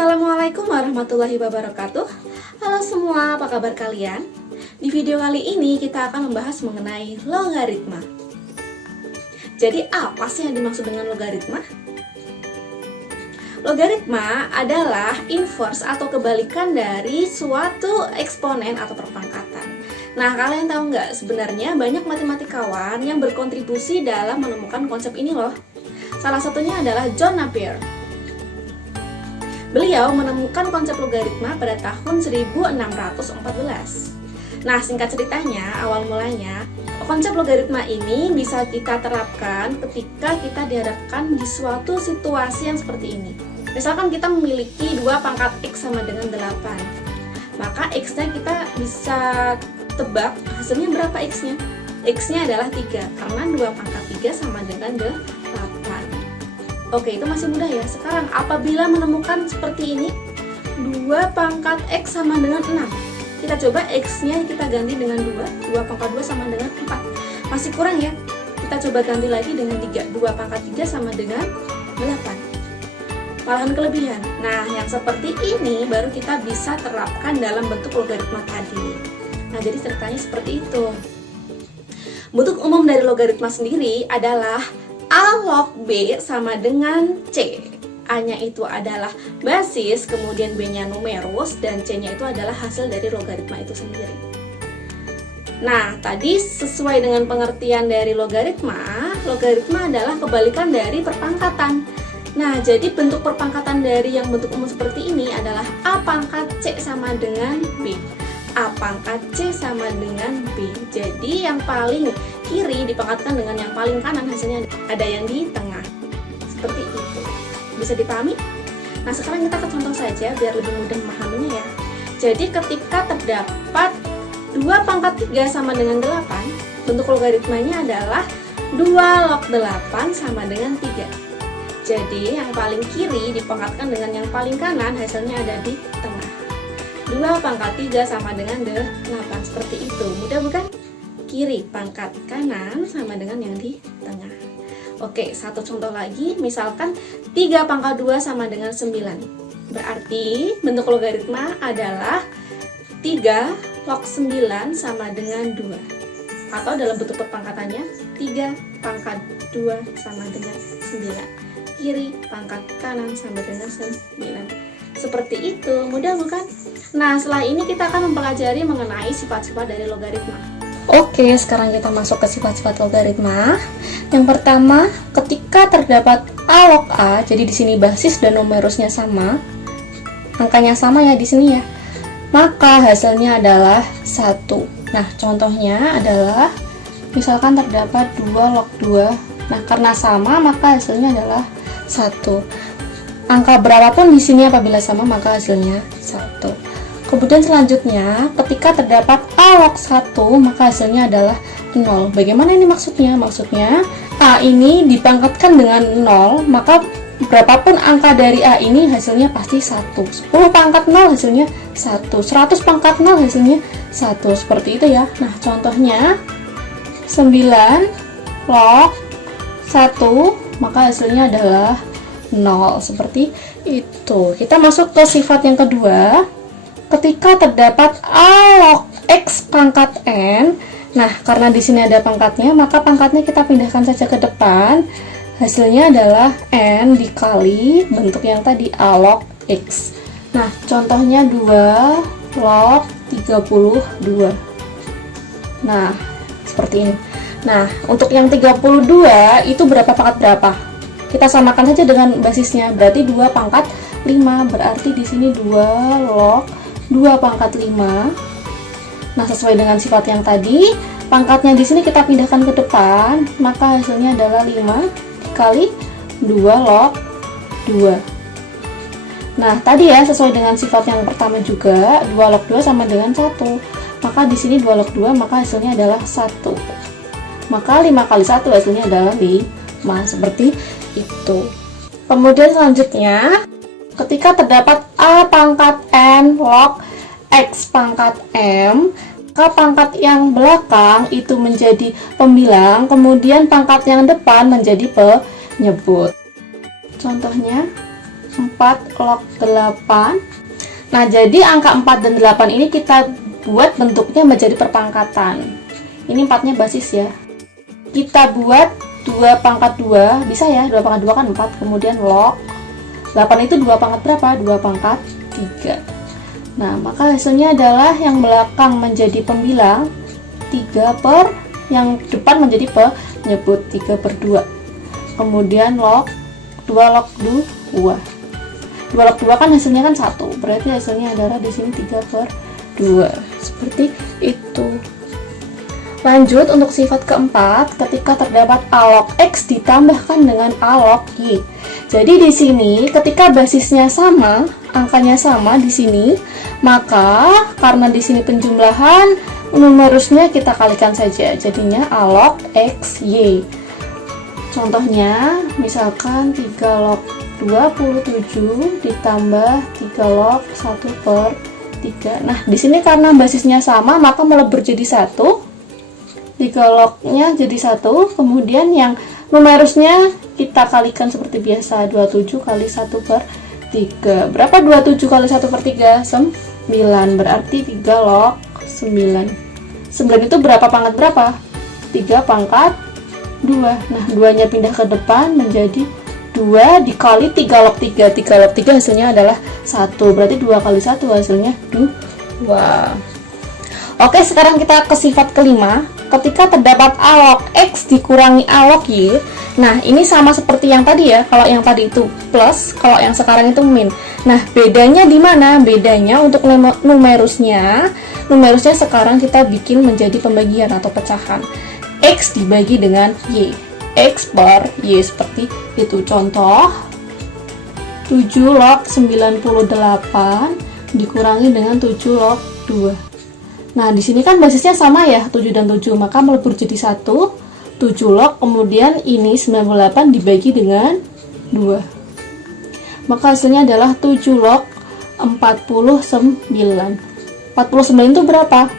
Assalamualaikum warahmatullahi wabarakatuh. Halo semua, apa kabar kalian? Di video kali ini kita akan membahas mengenai logaritma. Jadi apa sih yang dimaksud dengan logaritma? Logaritma adalah inverse atau kebalikan dari suatu eksponen atau perpangkatan. Nah, kalian tahu nggak, sebenarnya banyak matematikawan yang berkontribusi dalam menemukan konsep ini loh. Salah satunya adalah John Napier. Beliau menemukan konsep logaritma pada tahun 1614. Nah, singkat ceritanya, awal mulanya, konsep logaritma ini bisa kita terapkan ketika kita dihadapkan di suatu situasi yang seperti ini. Misalkan kita memiliki 2 pangkat X sama dengan 8. Maka X-nya kita bisa tebak hasilnya berapa X-nya. X-nya adalah 3, karena 2 pangkat 3 sama dengan 8. Oke, itu masih mudah ya. Sekarang apabila menemukan seperti ini, 2 pangkat X sama dengan 6. Kita coba X-nya kita ganti dengan 2, 2 pangkat 2 sama dengan 4. Masih kurang ya. Kita coba ganti lagi dengan 3, 2 pangkat 3 sama dengan 8. Malahan kelebihan. Nah, yang seperti ini baru kita bisa terapkan dalam bentuk logaritma tadi. Nah, jadi ceritanya seperti itu. Bentuk umum dari logaritma sendiri adalah A log B sama dengan C. A-nya itu adalah basis, kemudian B-nya numerus, dan C-nya itu adalah hasil dari logaritma itu sendiri. Nah, tadi sesuai dengan pengertian dari logaritma, logaritma adalah kebalikan dari perpangkatan. Nah, jadi bentuk perpangkatan dari yang bentuk umum seperti ini adalah A pangkat C sama dengan B. A pangkat C sama dengan B. Jadi yang paling kiri dipangkatkan dengan yang paling kanan, hasilnya ada yang di tengah. Seperti itu. Bisa dipahami? Nah, sekarang kita ke contoh saja biar lebih mudah memahaminya ya. Jadi ketika terdapat 2 pangkat 3 sama dengan 8, bentuk logaritmanya adalah 2 log 8 sama dengan 3. Jadi yang paling kiri dipangkatkan dengan yang paling kanan, hasilnya ada di tengah. 2 pangkat 3 sama dengan 8. Seperti itu. Mudah bukan? Kiri pangkat kanan sama dengan yang di tengah. Oke, satu contoh lagi. Misalkan 3 pangkat 2 sama dengan 9. Berarti bentuk logaritma adalah 3 log 9 sama dengan 2. Atau dalam bentuk perpangkatannya 3 pangkat 2 sama dengan 9. Kiri pangkat kanan sama dengan 9. Seperti itu, mudah bukan? Nah, setelah ini kita akan mempelajari mengenai sifat-sifat dari logaritma. Oke, sekarang kita masuk ke sifat-sifat logaritma. Yang pertama, ketika terdapat A log A, jadi di sini basis dan numerusnya sama, angkanya sama ya di sini ya, maka hasilnya adalah 1. Nah, contohnya adalah misalkan terdapat 2 log 2. Nah, karena sama maka hasilnya adalah 1. Angka berapapun di sini apabila sama maka hasilnya 1. Kemudian selanjutnya, ketika terdapat A log 1 maka hasilnya adalah 0. Bagaimana ini maksudnya? Maksudnya A ini dipangkatkan dengan 0, maka berapapun angka dari A ini hasilnya pasti 1. 10 pangkat 0 hasilnya 1. 100 pangkat 0 hasilnya 1. Seperti itu ya. Nah, contohnya 9 log 1 maka hasilnya adalah 0. Seperti itu. Kita masuk ke sifat yang kedua. Ketika terdapat A log X pangkat N, nah karena di sini ada pangkatnya, maka pangkatnya kita pindahkan saja ke depan. Hasilnya adalah N dikali bentuk yang tadi A log X. Nah, contohnya 2 log 32. Nah, seperti ini. Nah, untuk yang 32 itu berapa pangkat berapa? Kita samakan saja dengan basisnya, berarti 2 pangkat 5. Berarti di sini 2 log 2 pangkat 5. Nah, sesuai dengan sifat yang tadi, pangkatnya di sini kita pindahkan ke depan, maka hasilnya adalah 5 dikali 2 log 2. Nah, tadi ya sesuai dengan sifat yang pertama juga, 2 log 2 sama dengan 1. Maka di sini 2 log 2, maka hasilnya adalah 1. Maka 5 kali 1 hasilnya adalah 5. Seperti itu. Kemudian selanjutnya, ketika terdapat A pangkat N log X pangkat M, maka pangkat yang belakang itu menjadi pembilang, kemudian pangkat yang depan menjadi penyebut. Contohnya, 4 log 8. Nah, jadi angka 4 dan 8 ini kita buat bentuknya menjadi perpangkatan. Ini 4-nya basis ya. Kita buat 2 pangkat 2, bisa ya, 2 pangkat 2 kan 4, kemudian log 8 itu 2 pangkat berapa? 2 pangkat 3. Nah, maka hasilnya adalah yang belakang menjadi pembilang 3 per, yang depan menjadi penyebut 3 per 2. Kemudian log 2 log 2. 2 log 2 kan hasilnya kan 1. Berarti hasilnya adalah di sini 3 per 2. Seperti itu. Lanjut untuk sifat keempat, ketika terdapat A log X ditambahkan dengan A log Y. Jadi di sini ketika basisnya sama, angkanya sama di sini, maka karena di sini penjumlahan, numerusnya kita kalikan saja. Jadinya A log X Y. Contohnya, misalkan 3 log 27 ditambah 3 log 1 per 3. Nah, di sini karena basisnya sama, maka melebur jadi 1. 3 lognya jadi 1. Kemudian yang numerusnya kita kalikan seperti biasa. 27 kali 1 per 3. Berapa 27 kali 1 per 3? 9. Berarti 3 log 9. 9 itu berapa pangkat berapa? 3 pangkat 2. Nah, 2-nya pindah ke depan menjadi 2 dikali 3 log 3. 3 log 3 hasilnya adalah 1. Berarti 2 kali 1 hasilnya 2. Oke, sekarang kita ke sifat kelima. Ketika terdapat A log X dikurangi A log Y. Nah, ini sama seperti yang tadi ya. Kalau yang tadi itu plus, kalau yang sekarang itu min. Nah, bedanya di mana? Bedanya untuk numerusnya. Numerusnya sekarang kita bikin menjadi pembagian atau pecahan. X dibagi dengan Y, X per Y, seperti itu. Contoh 7 log 98 dikurangi dengan 7 log 2. Nah, di sini kan basisnya sama ya, 7 dan 7, maka melebur jadi 1. 7 log, kemudian ini 98 dibagi dengan 2. Maka hasilnya adalah 7 log 49. 49 itu berapa?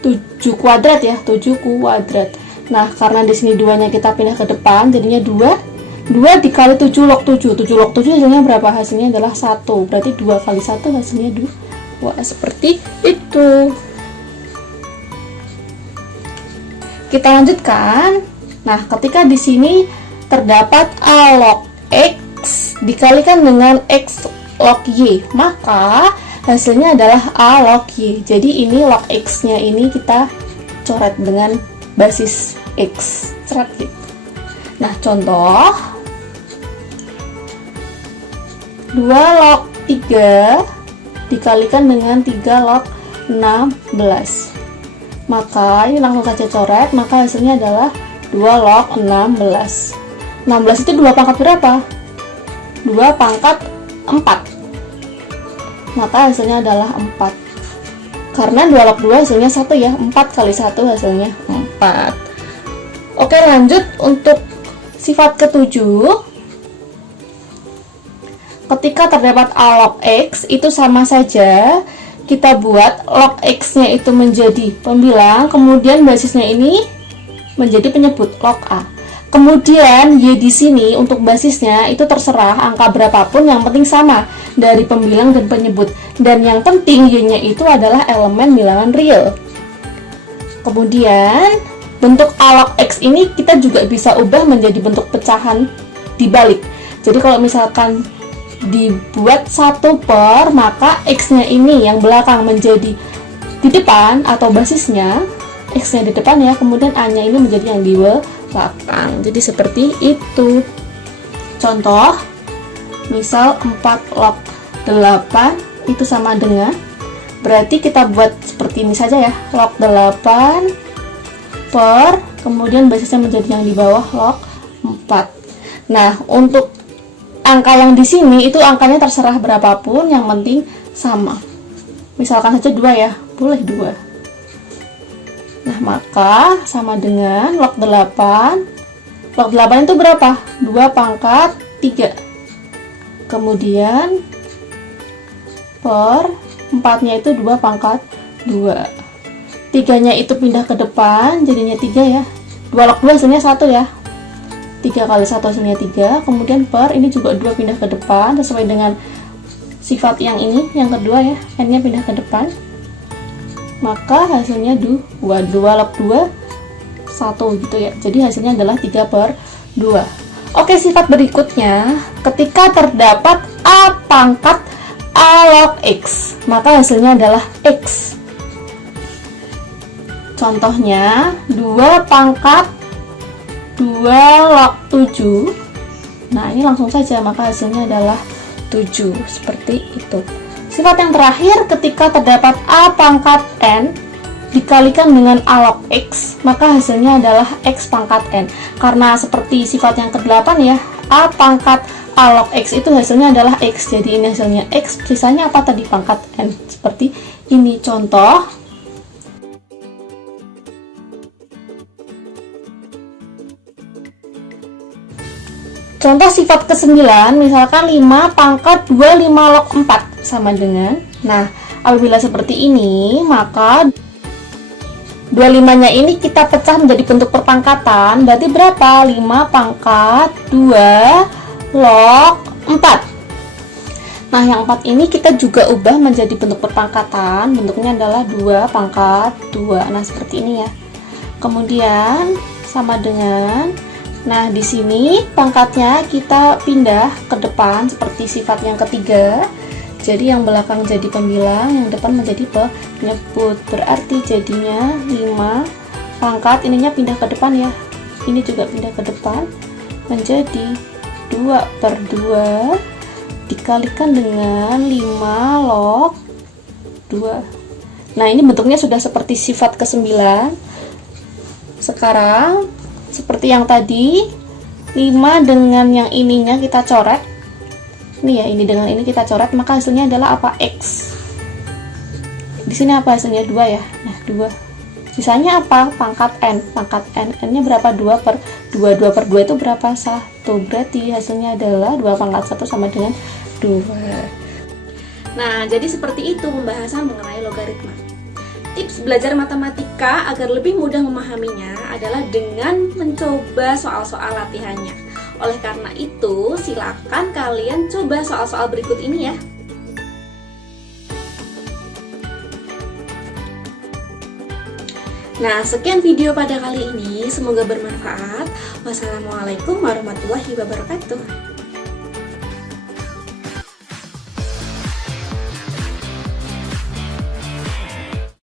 7 kuadrat ya, 7 kuadrat. Nah, karena di sini 2-nya kita pindah ke depan, jadinya 2. 2 dikali 7 log 7. 7 log 7 hasilnya berapa? Hasilnya adalah 1. Berarti 2 kali 1 hasilnya 2. Wah, seperti itu. Kita lanjutkan. Nah, ketika di sini terdapat A log X dikalikan dengan X log Y, maka hasilnya adalah A log Y. Jadi ini log X-nya ini kita coret dengan basis X. Coret gitu. Nah, contoh 2 log 3 dikalikan dengan 3 log 16. Maka ini langsung saja coret, maka hasilnya adalah 2 log 16. 16 itu 2 pangkat berapa? 2 pangkat 4. Maka hasilnya adalah 4. Karena 2 log 2 hasilnya 1 ya, 4 kali 1 hasilnya 4. Oke, lanjut untuk sifat ketujuh. Ketika terdapat A log X, itu sama saja kita buat log X-nya itu menjadi pembilang, kemudian basisnya ini menjadi penyebut log A. Kemudian Y di sini untuk basisnya itu terserah angka berapapun, yang penting sama dari pembilang dan penyebut. Dan yang penting Y-nya itu adalah elemen bilangan real. Kemudian bentuk A log X ini kita juga bisa ubah menjadi bentuk pecahan dibalik. Jadi kalau misalkan dibuat 1 per, maka X-nya ini yang belakang menjadi di depan atau basisnya, X-nya di depan ya, kemudian A-nya ini menjadi yang di belakang. Jadi seperti itu. Contoh, misal 4 log 8 itu sama dengan, berarti kita buat seperti ini saja ya, log 8 per, kemudian basisnya menjadi yang di bawah log 4. Nah, untuk angka yang di sini itu angkanya terserah berapapun, yang penting sama. Misalkan saja 2 ya, boleh 2. Nah, maka sama dengan log 8. Log 8 itu berapa? 2 pangkat 3. Kemudian per 4-nya itu 2 pangkat 2. 3-nya itu pindah ke depan, jadinya 3 ya. 2 log 2 hasilnya 1 ya. 3 kali 1 hasilnya 3, kemudian per ini juga 2 pindah ke depan sesuai dengan sifat yang ini, yang kedua ya, n-nya pindah ke depan, maka hasilnya 2 log 2 1 gitu ya. Jadi hasilnya adalah 3 per 2. Oke, sifat berikutnya, ketika terdapat a pangkat a log x, maka hasilnya adalah x. Contohnya 2 pangkat 2 log 7. Nah, ini langsung saja, maka hasilnya adalah 7. Seperti itu. Sifat yang terakhir, ketika terdapat a pangkat n dikalikan dengan a log x, maka hasilnya adalah x pangkat n. Karena seperti sifat yang ke-8 ya, a pangkat a log x itu hasilnya adalah x. Jadi ini hasilnya x, sisanya apa tadi? Pangkat n. Seperti ini contoh. Contoh sifat ke-9, misalkan 5 pangkat 2 5 log 4 sama dengan, nah apabila seperti ini, maka 25 nya ini kita pecah menjadi bentuk perpangkatan, berarti berapa? 5 pangkat 2 log 4. Nah yang 4 ini kita juga ubah menjadi bentuk perpangkatan, bentuknya adalah 2 pangkat 2, nah seperti ini ya. Kemudian sama dengan, nah, di sini pangkatnya kita pindah ke depan seperti sifat yang ketiga. Jadi yang belakang jadi pembilang, yang depan menjadi penyebut. Berarti jadinya 5 pangkat, ininya pindah ke depan ya. Ini juga pindah ke depan menjadi 2 per 2 dikalikan dengan 5 log 2. Nah, ini bentuknya sudah seperti sifat ke-9. Sekarang seperti yang tadi, 5 dengan yang ininya kita coret. Ini ya, ini dengan ini kita coret, maka hasilnya adalah apa? X. Di sini apa hasilnya? 2 ya. Nah, 2. Sisanya apa? Pangkat n. Pangkat n. N-nya berapa? 2 per 2. 2 per 2 itu berapa? 1. Berarti hasilnya adalah 2 pangkat 1 sama dengan 2. Nah, jadi seperti itu pembahasan mengenai logaritma. Tips belajar matematika agar lebih mudah memahaminya adalah dengan mencoba soal-soal latihannya. Oleh karena itu, silakan kalian coba soal-soal berikut ini ya. Nah, sekian video pada kali ini. Semoga bermanfaat. Wassalamualaikum warahmatullahi wabarakatuh.